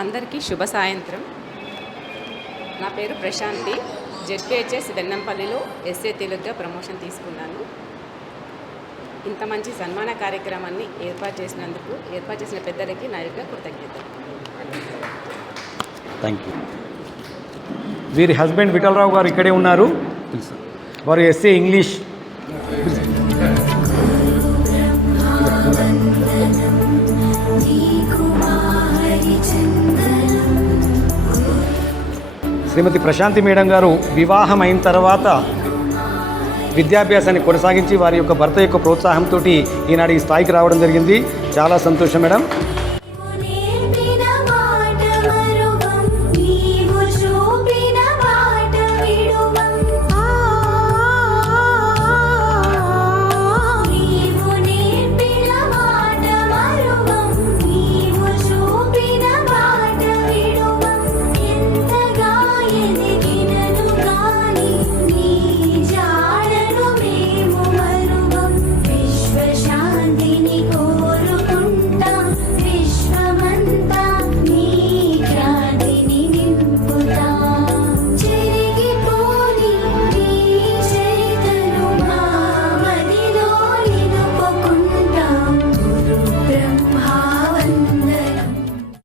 అందరికీ శుభ సాయంత్రం. నా పేరు ప్రశాంతి. జెడ్పిహెచ్ఎస్ వెన్నంపల్లిలో ఎస్ఏ తెలుగుగా ప్రమోషన్ తీసుకున్నాను. ఇంత మంచి సన్మాన కార్యక్రమాన్ని ఏర్పాటు చేసినందుకు ఏర్పాటు చేసిన పెద్దలకి నా యొక్క కృతజ్ఞతలు. థ్యాంక్ యూ వీరి హస్బెండ్ విఠలరావు గారు ఇక్కడే ఉన్నారు. వారు SA English. Srimati Prashanti madam గారు వివాహం అయిన తర్వాత విద్యాభ్యాసాన్ని కొనసాగించి వారి యొక్క భర్త యొక్క ప్రోత్సాహంతో ఈనాడు ఈ స్థాయికి రావడం జరిగింది. చాలా సంతోషం మేడం.